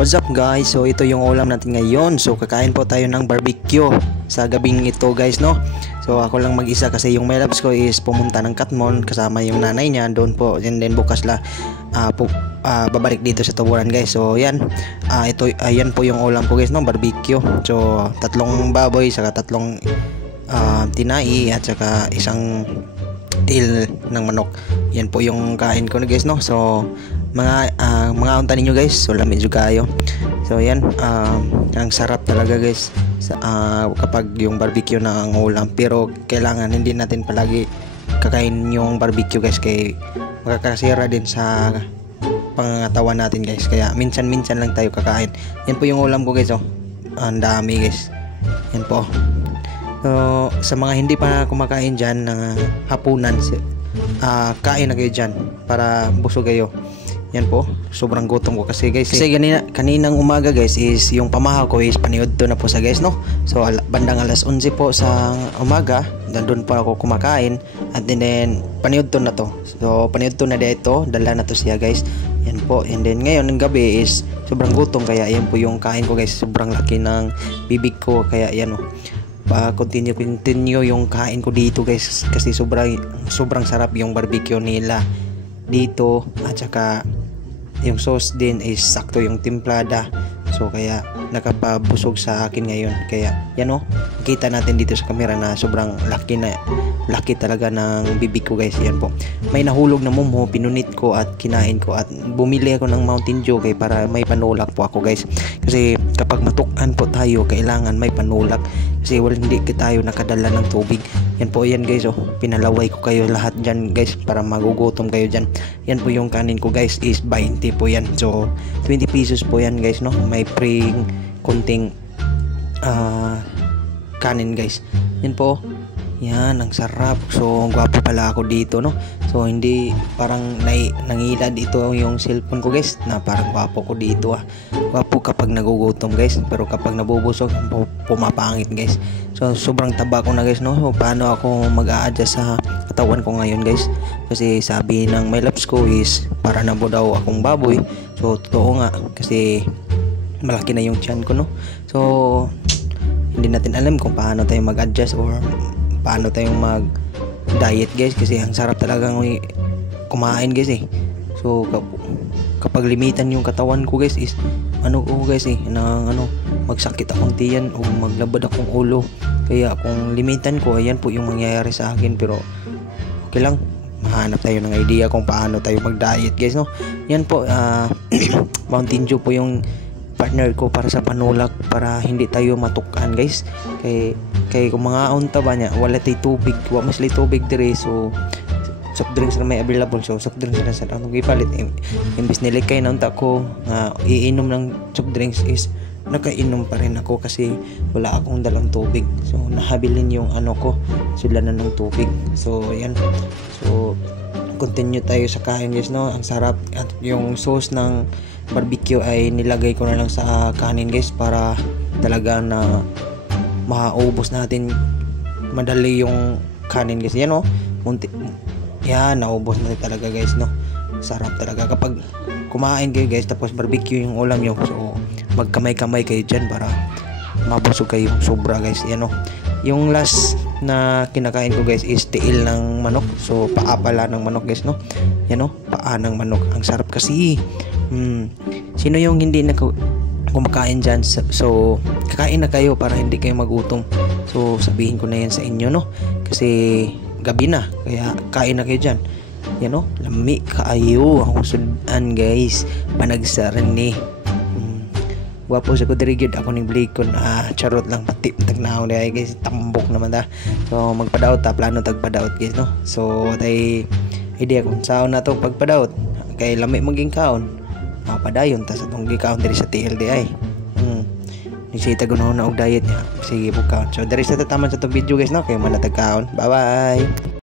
What's up guys? So ito yung ulam natin ngayon. So kakain po tayo ng barbecue sa gabing ito guys, no? So ako lang mag-isa kasi yung my loves ko is pumunta ng Katmon kasama yung nanay niya doon po, and then bukas la babalik dito sa Tuburan guys. So yan, ayan po yung ulam ko guys, no? Barbecue. So tatlong baboy saka tatlong tinai at saka isang tail ng manok. Yan po yung kain ko na guys, no? So mga unta ninyo guys, so lamig juga kayo. So yan, ang sarap talaga guys kapag yung barbecue na ang ulam, pero kailangan hindi natin palagi kakain yung barbecue guys, kay makakasira din sa pangangatawan natin guys, kaya minsan-minsan lang tayo kakain. Yan po yung ulam ko guys, oh. Ang dami guys, yan po. So sa mga hindi pa kumakain dyan ng hapunan, kain na kayo dyan para busog kayo. Yan po, sobrang gutom ko kasi guys. Kasi kaninang umaga guys is yung pamahaw ko is paniod to na po sa guys, no? So bandang alas 11 po sa umaga, doon po ako kumakain, at then paniod to na to. So paniod to na dito, dala na to siya guys. Yan po, and then ngayon ng gabi is sobrang gutom, kaya yan po yung kain ko guys. Sobrang laki ng bibig ko, kaya yan oh. Continue yung kain ko dito guys, kasi sobrang sarap yung barbecue nila dito, at saka yung sauce din is sakto yung timplada. So kaya nakapabusog sa akin ngayon. Kaya yan oh, kita natin dito sa camera na sobrang laki talaga ng bibig ko guys. Yan po, may nahulog na mumo, pinunit ko at kinain ko, at bumili ako ng Mountain Dew kay para may panulak po ako guys. Kasi kapag matukan po tayo, kailangan may panulak, kasi hindi tayo nakadala ng tubig. Yan po, yan guys oh, pinalaway ko kayo lahat dyan guys para magugutom kayo dyan. Yan po yung kanin ko guys is 20 po yan. So 20 pesos po yan guys, no? May pring kunting kanin guys. Yan po, yan, ang sarap. So gwapo pala ako dito, no? So hindi parang nangilad ito yung cellphone ko guys, na parang gwapo ko dito ah. Gwapo kapag nagugutom guys, pero kapag nabubusog pumapangit guys. So sobrang taba ko na guys, no? So, paano ako mag-a-adjust sa katawan ko ngayon guys, kasi sabi ng my loves ko is para na daw akong baboy. So totoo nga, kasi malaki na yung tiyan ko, no? So hindi natin alam kung paano tayo mag-adjust or paano tayong mag-diet guys, kasi ang sarap talaga kumain guys eh. So kapag limitan yung katawan ko guys is magsakit akong tiyan o maglabad akong ulo. Kaya kung limitan ko, ayan po yung mangyayari sa akin. Pero okay lang, mahanap tayo ng idea kung paano tayo mag-diet guys, no? Yan po, Mountain Dew po yung partner ko para sa panulak, para hindi tayo matukan guys. Kay kung mga unta ba niya, wala tayo tubig, wala mas tubig dire. So soft drinks na may available, so soft drinks na sa atong gipalit. Imbis nilikay na unta ko nga iinom ng soft drinks is nakainom pa rin ako kasi wala akong dalang tubig. So nahabilin yung sulanan ng tubig. So yan, so continue tayo sa kain guys, no? Ang sarap, at yung sauce ng barbecue ay nilagay ko na lang sa kanin guys, para talaga na maubos natin madali yung kanin guys. Yan oh, yan, naubos na talaga guys, no? Sarap talaga kapag kumain kayo guys tapos barbecue yung ulam nyo. So magkamay-kamay kayo dyan para mabusog kayo sobra guys. Yan oh, yung last na kinakain ko guys is tiil ng manok. So paa pala ng manok guys, no? Yan oh, paa ng manok, ang sarap kasi. Sino yung hindi na kumakain dyan? So kakain na kayo para hindi kayo magutom. So sabihin ko na yan sa inyo, no? Kasi gabi na, kaya kain na kayo dyan. Yan o, lami kaayo akong sudan guys, panagsaran ni wapo sa kudirigid ako ning blikon. Charot lang, pati tagnaw na guys, tambok naman ta. So magpadaot ta, plano tagpadaot guys, no? So tay idea kung saan na to pagpadaot, kay lami maging kaon padayon ta sa tong gikaon diri sa TLD ay nisita gunaw na og diet niya. Sige po kaon. So diri sa tataman sa tong video guys, no? Kay manatag kaon. Bye bye.